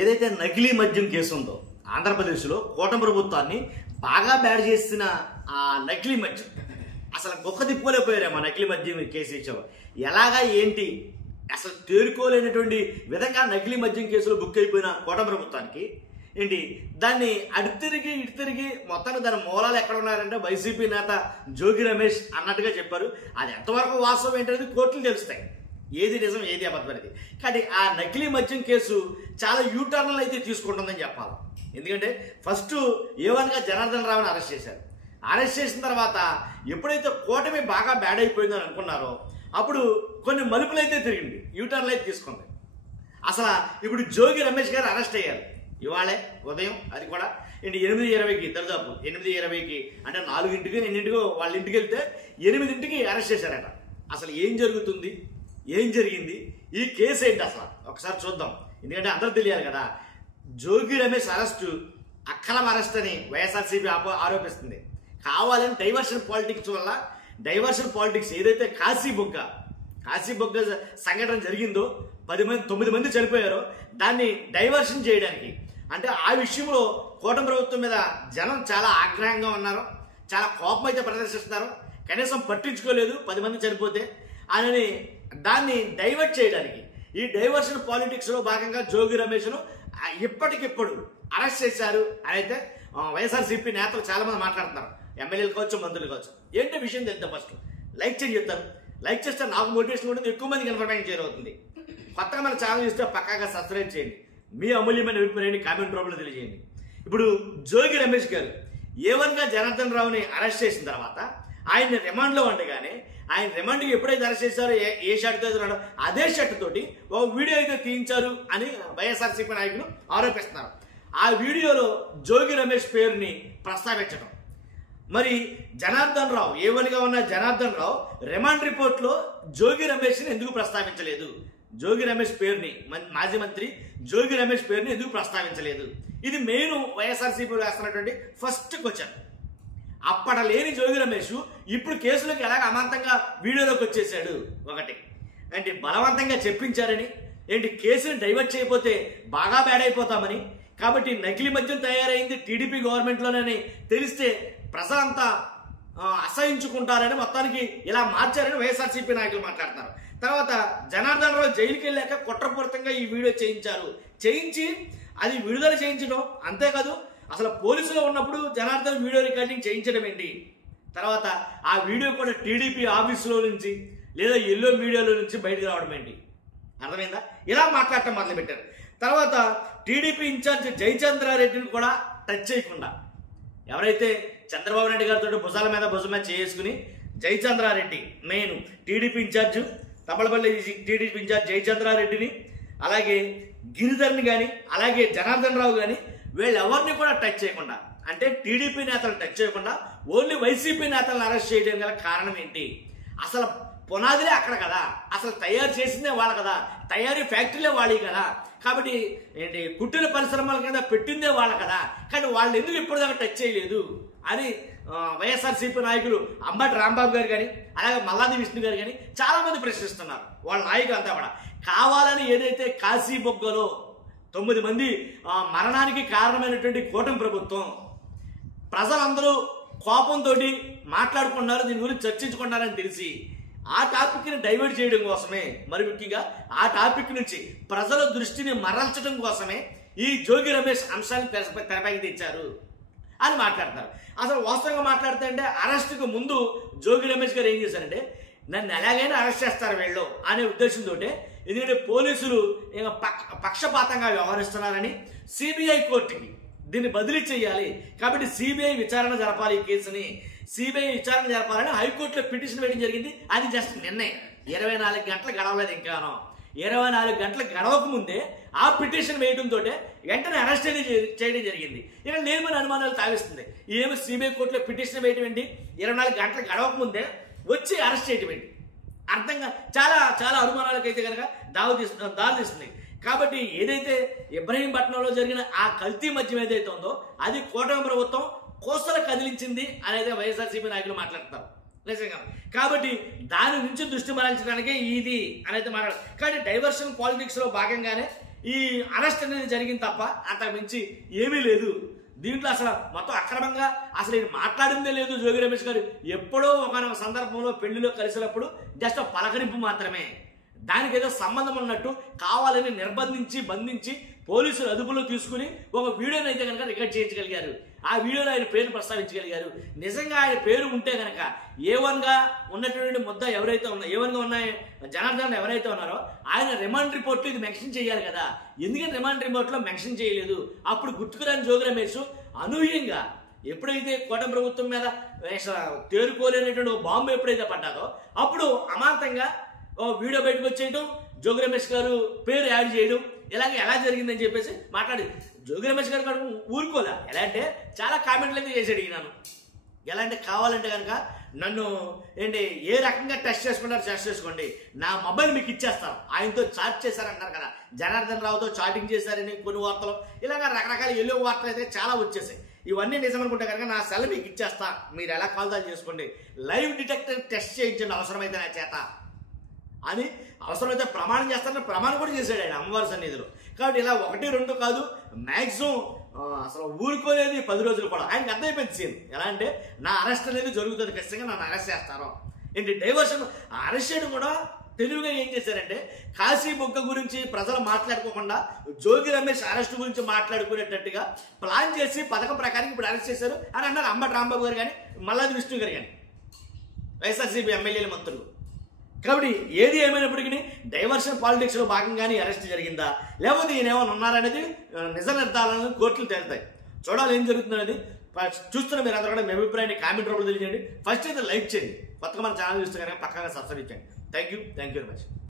ఏదైతే నకిలీ మద్యం కేసు ఉందో ఆంధ్రప్రదేశ్లో కూటమి ప్రభుత్వాన్ని బాగా బ్యాడ్ చేసిన ఆ నకిలీ మద్యం అసలు గొక్క తిప్పుకోలేకపోయారేమో నకిలీ మద్యం కేసు ఇచ్చావు ఎలాగా ఏంటి అసలు తేరుకోలేనటువంటి విధంగా నకిలీ మద్యం కేసులో బుక్ అయిపోయిన కూటమి ప్రభుత్వానికి ఏంటి దాన్ని అటు తిరిగి మొత్తాన్ని దాని మూలాలు ఎక్కడ ఉన్నారంటే వైసీపీ నేత జోగి రమేష్ అన్నట్టుగా చెప్పారు. అది ఎంతవరకు వాస్తవం ఏంటనేది కోర్టులు తెలుస్తాయి, ఏది నిజం ఏది అబద్ధం అనేది. కానీ ఆ నకిలీ మద్యం కేసు చాలా యూటర్న్లు అయితే తీసుకుంటుందని చెప్పాలి. ఎందుకంటే ఫస్ట్ ఏవన్గా జనార్దన్ రావుని అరెస్ట్ చేశారు. అరెస్ట్ చేసిన తర్వాత ఎప్పుడైతే కూటమి బాగా బ్యాడ్ అయిపోయిందని అనుకున్నారో అప్పుడు కొన్ని మలుపులు అయితే తిరిగింది, యూటర్న్లు అయితే తీసుకుంది. అసలు ఇప్పుడు జోగి రమేష్ గారు అరెస్ట్ అయ్యారు ఇవాళే ఉదయం, అది కూడా 8:20కి దరిదాపు 8:20కి అంటే 4ంటికి 2ంటికో వాళ్ళ ఇంటికి వెళ్తే 8ంటికి అరెస్ట్ చేశారట. అసలు ఏం జరుగుతుంది, ఏం జరిగింది, ఈ కేసు ఏంటి అసలు ఒకసారి చూద్దాం. ఎందుకంటే అందరూ తెలియాలి కదా. జోగి రమేష్ అరెస్టు అక్కలం అరెస్ట్ అని వైఎస్ఆర్సీపీ ఆరోపిస్తుంది. కావాలని డైవర్షన్ పాలిటిక్స్ వల్ల డైవర్షన్ పాలిటిక్స్ ఏదైతే కాశీబొగ్గ సంఘటన జరిగిందో 9 మంది చనిపోయారో దాన్ని డైవర్షన్ చేయడానికి, అంటే ఆ విషయంలో కూటమి ప్రభుత్వం మీద జనం చాలా ఆగ్రహంగా ఉన్నారు, చాలా కోపం అయితే ప్రదర్శిస్తున్నారు. కనీసం పట్టించుకోలేదు 10 మంది చనిపోతే అని. దాన్ని డైవర్ట్ చేయడానికి ఈ డైవర్షన్ పాలిటిక్స్లో భాగంగా జోగి రమేష్ను ఇప్పటికిప్పుడు అరెస్ట్ చేశారు అని అయితే వైఎస్ఆర్సీపీ నేతలు చాలా మంది మాట్లాడుతున్నారు. ఎమ్మెల్యేలు కావచ్చు, మంత్రులు కావచ్చు. ఏంటో విషయం తెలుద్దాం. ఫస్ట్ లైక్ చేసి చెప్తాను. లైక్ చేస్తే నాకు మోటివేషన్ ఉంటుంది, ఎక్కువ మందికి ఇన్ఫర్మేషన్ చేరవుతుంది. కొత్తగా మన ఛానల్ చూస్తే పక్కాగా సబ్స్క్రైబ్ చేయండి, మీ అమూల్యమైన అభిప్రాయాన్ని కామెంట్ రూపంలో తెలియజేయండి. ఇప్పుడు జోగి రమేష్ గారు ఏవన్గా జనార్దన్ రావుని అరెస్ట్ చేసిన తర్వాత ఆయన రిమాండ్లో ఉండగానే ఆయన రిమాండ్కి ఎప్పుడైతే అరెస్ట్ చేశారో ఏ షర్ట్తో ఉన్నాడో అదే షర్ట్ తోటి ఒక వీడియో అయితే తీయించారు అని వైఎస్ఆర్సీపీ నాయకులు ఆరోపిస్తున్నారు. ఆ వీడియోలో జోగి రమేష్ పేరుని ప్రస్తావించడం, మరి జనార్దన్ రావు ఏవన్గా ఉన్న జనార్దన్ రావు రిమాండ్ రిపోర్ట్లో జోగి రమేష్ని ఎందుకు ప్రస్తావించలేదు, జోగి రమేష్ పేరుని మాజీ మంత్రి జోగి రమేష్ పేరుని ఎందుకు ప్రస్తావించలేదు? ఇది మెయిన్ వైఎస్ఆర్సీపీలో వేస్తున్నటువంటి ఫస్ట్ క్వశ్చన్. అప్పట లేని జోగి రమేష్ ఇప్పుడు కేసులోకి ఎలాగ అమాంతంగా వీడియోలోకి వచ్చేసాడు? ఒకటి అంటే బలవంతంగా చెప్పించారని, ఏంటి కేసుని డైవర్ట్ చేయకపోతే బాగా బ్యాడ్ అయిపోతామని, కాబట్టి నకిలీ మద్యం తయారైంది టీడీపీ గవర్నమెంట్లోనని తెలిస్తే ప్రజలంతా అసహించుకుంటారని మొత్తానికి ఇలా మార్చారని వైఎస్ఆర్సీపీ నాయకులు మాట్లాడుతున్నారు. తర్వాత జనార్దన్ రావు జైలుకి వెళ్ళాక కుట్రపూరితంగా ఈ వీడియో చేయించి అది విడుదల చేయించడం, అంతేకాదు అసలు పోలీసులో ఉన్నప్పుడు జనార్దన్ వీడియో రికార్డింగ్ చేయించడం ఏంటి? తర్వాత ఆ వీడియో కూడా టీడీపీ ఆఫీసులో నుంచి లేదా ఎల్లో మీడియాలో నుంచి బయటకు రావడం ఏంటి? అర్థమైందా? ఇలా మాట్లాడటం మొదలుపెట్టారు. తర్వాత టీడీపీ ఇన్ఛార్జ్ జయచంద్రారెడ్డిని కూడా టచ్ చేయకుండా, ఎవరైతే చంద్రబాబు నాయుడు గారితో భుజాల మీద భుజం చేసుకుని Jayachandra Reddy main TDP incharge, Tammalapalli TDP incharge జయచంద్రారెడ్డిని, అలాగే గిరిధర్ని కానీ అలాగే జనార్దన్ రావు కానీ వీళ్ళెవరిని కూడా టచ్ చేయకుండా, అంటే టీడీపీ నేతలు టచ్ చేయకుండా ఓన్లీ వైసీపీ నేతలను అరెస్ట్ చేయడం గల కారణం ఏంటి? అసలు పునాదిలే అక్కడ కదా, అసలు తయారు చేసిందే వాళ్ళు కదా, తయారీ ఫ్యాక్టరీలే వాళ్ళే కదా, కాబట్టి ఏంటి కుట్టిన పరిశ్రమల కింద పెట్టిందే వాళ్ళ కదా, కానీ వాళ్ళు ఎందుకు ఇప్పటిదాకా టచ్ చేయలేదు అని వైఎస్ఆర్సీపీ నాయకులు అంబటి రాంబాబు గారు కానీ అలాగే మల్లాది విష్ణు గారు కానీ చాలా మంది ప్రశ్నిస్తున్నారు. వాళ్ళ నాయకులు అంతా కూడా కావాలని ఏదైతే కాశీబొగ్గలో 9 మంది మరణానికి కారణమైనటువంటి కూటమి ప్రభుత్వం ప్రజలందరూ కోపంతో మాట్లాడుకున్నారు, దీని గురించి చర్చించుకున్నారని తెలిసి ఆ టాపిక్ని డైవర్ట్ చేయడం కోసమే, మరి ముఖ్యంగా ఆ టాపిక్ నుంచి ప్రజల దృష్టిని మరల్చడం కోసమే ఈ జోగి రమేష్ అంశాన్ని తెరపైకి తెచ్చారు అని మాట్లాడుతున్నారు. అసలు వాస్తవంగా మాట్లాడితే అంటే అరెస్టుకు ముందు జోగి రమేష్ గారు ఏం చేశారంటే నన్ను ఎలాగైనా అరెస్ట్ చేస్తారు వీళ్ళు అనే ఉద్దేశంతో, ఎందుకంటే పోలీసులు పక్షపాతంగా వ్యవహరిస్తున్నారని సిబిఐ కోర్టుకి దీన్ని బదిలీ చేయాలి, కాబట్టి సిబిఐ విచారణ జరపాలి, ఈ కేసుని సిబిఐ విచారణ జరపాలని హైకోర్టులో పిటిషన్ వేయడం జరిగింది. అది జస్ట్ నిన్నే 24 గంటలు గడవలేదు, ఇంకానో 24 గంటలు గడవక ముందే ఆ పిటిషన్ వేయడంతో వెంటనే అరెస్ట్ చేయడం జరిగింది. ఇక లేని అనుమానాలు తావిస్తుంది. ఏమి సిబిఐ కోర్టులో పిటిషన్ వేయడం ఏంటి, 24 గంటలు గడవక ముందే వచ్చి అరెస్ట్ చేయడం ఏంటి? అర్థంగా చాలా చాలా అనుమానాలకైతే కనుక దారితీస్తుంది. కాబట్టి ఏదైతే ఇబ్రహీంపట్నంలో జరిగిన ఆ కల్తీ మద్యం ఏదైతే ఉందో అది కూటమి ప్రభుత్వం కోస్తలు కదిలించింది అనేది వైఎస్ఆర్సీపీ నాయకులు మాట్లాడుతున్నారు నిజంగా. కాబట్టి దాని నుంచి దృష్టి మరల్చడానికే ఇది అనేది మాట్లాడారు. కానీ డైవర్షన్ పాలిటిక్స్లో భాగంగానే ఈ అరెస్ట్ అనేది జరిగింది తప్ప అంతకు మించి ఏమీ లేదు. దీంట్లో అసలు మొత్తం అక్రమంగా అసలు ఈయన మాట్లాడిందే లేదు. జోగి రమేష్ గారు ఎప్పుడో ఒక సందర్భంలో పెళ్లిలో కలిసినప్పుడు జస్ట్ పలకరింపు మాత్రమే, దానికి ఏదో సంబంధం ఉన్నట్టు కావాలని నిర్బంధించి బంధించి పోలీసులు అదుపులో తీసుకుని ఒక వీడియోని అయితే కనుక రికార్డ్ చేయించగలిగారు. ఆ వీడియోలో ఆయన పేరు ప్రస్తావించగలిగారు. నిజంగా ఆయన పేరు ఉంటే కనుక A1గా ఉన్నటువంటి ముద్ద ఎవరైతే A1గా ఉన్న జనార్దన్ ఎవరైతే ఉన్నారో ఆయన రిమాండ్ రిపోర్ట్లో ఇది మెన్షన్ చేయాలి కదా. ఎందుకంటే రిమాండ్ రిపోర్ట్లో మెన్షన్ చేయలేదు. అప్పుడు గుర్తుకురాని జోగి రమేష్ అనూహ్యంగా ఎప్పుడైతే కూటమి ప్రభుత్వం మీద తేరుకోలేనటువంటి బాంబు ఎప్పుడైతే పడ్డాదో అప్పుడు అమాంతంగా వీడియో బయటకు వచ్చేయడం, జోగి రమేష్ గారు పేరు యాడ్ చేయడం, ఇలాగే ఎలా జరిగిందని చెప్పేసి మాట్లాడి జోగి రమేష్ గారు కూడా ఊరుకోలే. ఎలా అంటే చాలా కామెంట్లు అయితే చేసి అడిగినాను. ఎలా అంటే కావాలంటే కనుక నన్ను ఏంటి ఏ రకంగా టెస్ట్ చేసుకుంటారో టెస్ట్ చేసుకోండి, నా మొబైల్ మీకు ఇచ్చేస్తాను, ఆయనతో చాట్ చేశారంటారు కదా, జనార్దన్ రావుతో చాటింగ్ చేశారని కొన్ని వార్తలు, ఇలాగ రకరకాల ఎల్లో వార్తలు అయితే చాలా వచ్చేసాయి. ఇవన్నీ నిజమనుకుంటే కనుక నా సెల్ మీకు ఇచ్చేస్తా, మీరు ఎలా కాల్దాలు చేసుకోండి, లైవ్ డిటెక్టర్ టెస్ట్ చేయించండి అవసరమైతే నా చేత అని అవసరమైతే ప్రమాణం చేస్తారని ప్రమాణం కూడా చేశాడు ఆయన అమ్మవారి సన్నిధిలో. కాబట్టి ఇలా 1, 2 కాదు, మ్యాక్సిమం అసలు ఊరుకోలేదు 10 రోజులు కూడా. ఆయనకి అర్థమైపోయింది సీన్. ఎలా అంటే నా అరెస్ట్ అనేది జరుగుతుంది, ఖచ్చితంగా నన్ను అరెస్ట్ చేస్తారో ఏంటి డైవర్షన్. అరెస్ట్ చేయడం కూడా తెలివిగా ఏం చేశారంటే కాశీ బొగ్గ గురించి ప్రజలు మాట్లాడుకోకుండా జోగి రమేష్ అరెస్ట్ గురించి మాట్లాడుకునేటట్టుగా ప్లాన్ చేసి పథకం ప్రకారం ఇప్పుడు అరెస్ట్ చేశారు అని అన్నారు అంబటి రాంబాబు గారు కానీ మల్లాది విష్ణు గారు కానీ వైఎస్ఆర్సీపీ ఎమ్మెల్యేల మంత్రులు. కాబట్టి ఏది ఏమైనప్పటికీ డైవర్షన్ పాలిటిక్స్లో భాగంగానే అరెస్ట్ జరిగిందా లేకపోతే ఈయన ఏమైనా ఉన్నారనేది నిజ నిర్ధారణలు కోర్టులు తేలుతాయి. చూడాలి ఏం జరుగుతుందనేది. చూస్తున్న మీరు అందరూ కూడా మీ అభిప్రాయాన్ని కామెంట్ రూపంలో తెలియజేయండి. ఫస్ట్ అయితే లైక్ చేయండి, కొత్తగా మన ఛానల్ చూస్తే కనుక పక్కగా సబ్స్క్రైబ్ చేయండి. Thank you very much.